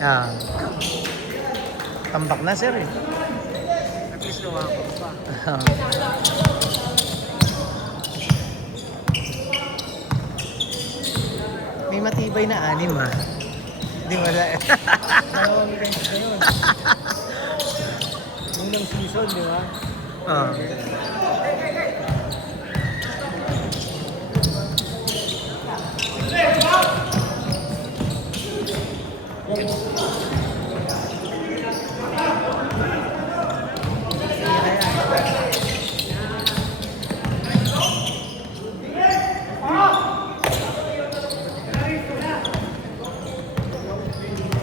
Ah, tambak na sir eh. At least lumabot pa. May matibay na anim ha. Hindi wala. Dalawang range na yun. Unang season, di ba? Ah.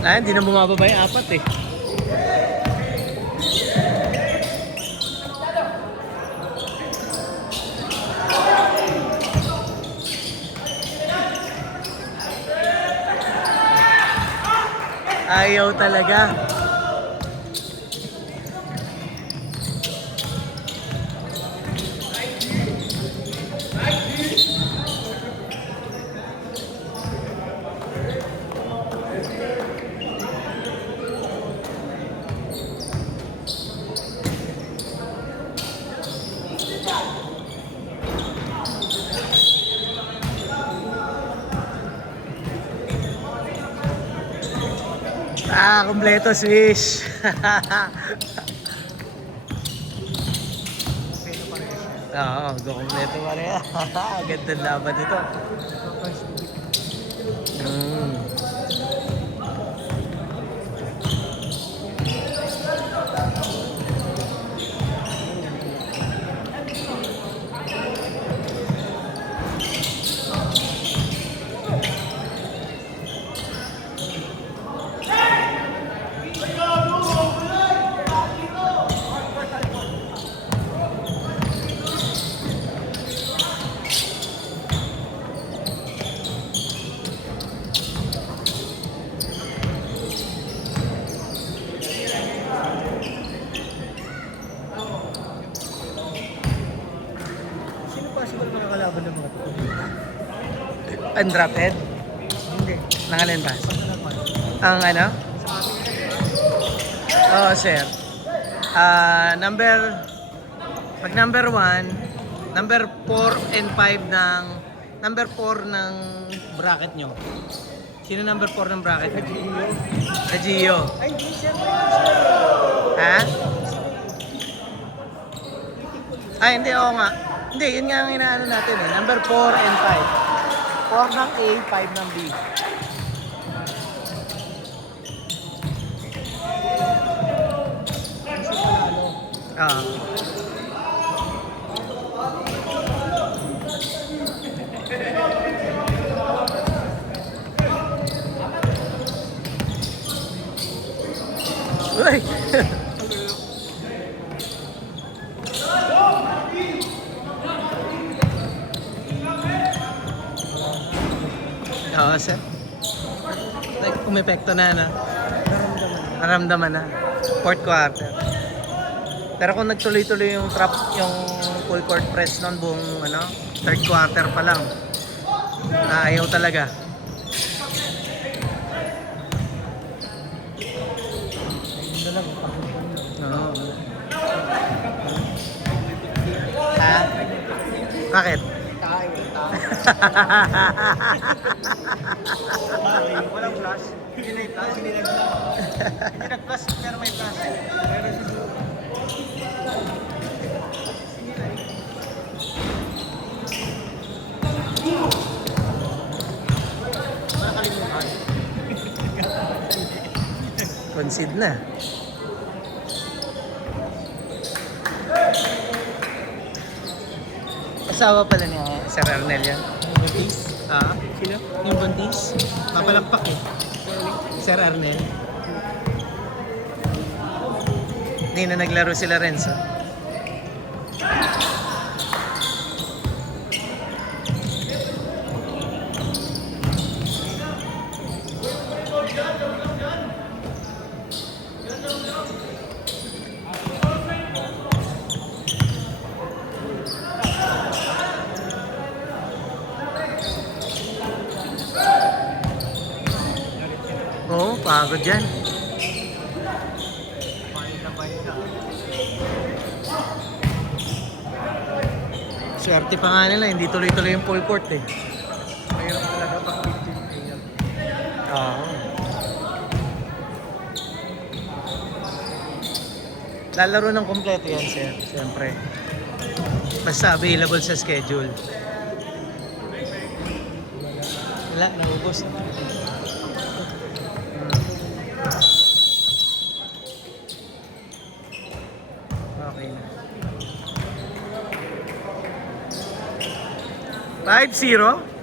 Ah, hindi na bumababa yung apat eh. Ayaw talaga. Ah, kompleto swish. Oo, kompleto pa rin. Ganda ng laban ito. Mm. Sino possible makakalaban ng mga ito? Undrafted? Hindi. Nangalan ba? Sa harapan. Ang ano? Sa ating Oo, sir. Pag number 1, number 4 and 5 ng number 4 ng bracket nyo. Sino number 4 ng bracket nyo? Gio. Ay, hindi siya. Ha? Ay, hindi, oo nga. Hindi, yun nga ang inaano natin eh. Number 4 and 5. 4 ng A, 5 ng B. Ah. Uy! Oo, sir. Like, umepekto na, no? Naramdaman na. Fourth quarter. Pero kung nagtuloy-tuloy yung trap, yung full court press noon buong ano, third quarter pa lang. Ayaw talaga. Ito lang. Oo. Ha? Bakit? Tayo. Walang flash. Hindi na flash. Hindi nag-flash. Pero may flash. Pero siguro. Nakalimutan. Concede na. Asawa pala ni Sir Arnel yan. Buntis? Ah, Sino? yung buntis. Papalakpak eh. Sir Arnel. Hindi na naglaro sila Renzo. Oo, Oo, pagod yan. Pahinga na pahinga. Swerte pa nga nila, hindi tuloy-tuloy yung full court eh. Mahirap talaga pag 15 AM. Oo. Lalaro ng kompleto yan, sir. Siyempre. Basta available sa schedule. Wala, naubos na. Okay na. 5-0.